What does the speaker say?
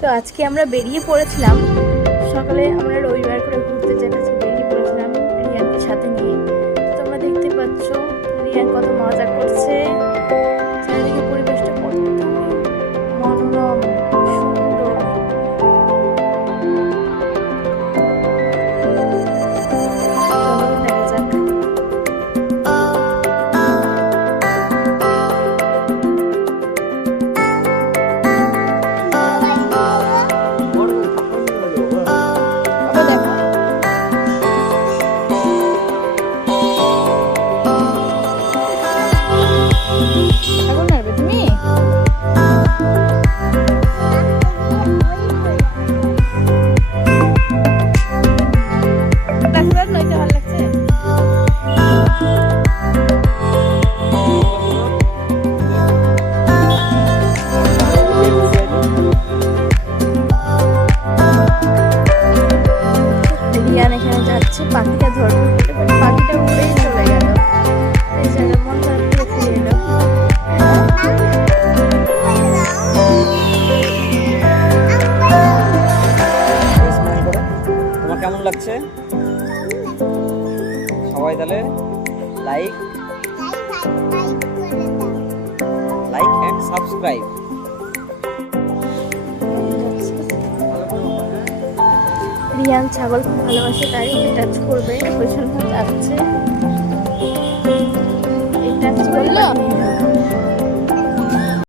তো আজকে আমরা বেরিয়ে পড়েছিলাম সকালে, আমরা রবিবার করে ঘুরতে যেতে বেরিয়ে পড়েছিলাম রিয়ানকে সাথে নিয়ে। তোমরা দেখতে পাচ্ছ রিয়ান কত মজা করছে, চারিদিকে পরিবেশটা কত মনোরম সুন্দর। চলো দেখা যাক। এখানে যাচ্ছে পাখিটা ধরবে বলে, পাখিটা উড়েই চলে গেল। এই জন্য মন খারাপ করে ফিরে এলো। তোমার কেমন লাগছে? সবাই তাহলে লাইক এন্ড সাবস্ক্রাইব। রিয়ান ছাগল খুব ভালোবাসে, তাই টাচ করবে, ওই জন্য যাচ্ছে। এই টাচ করলো।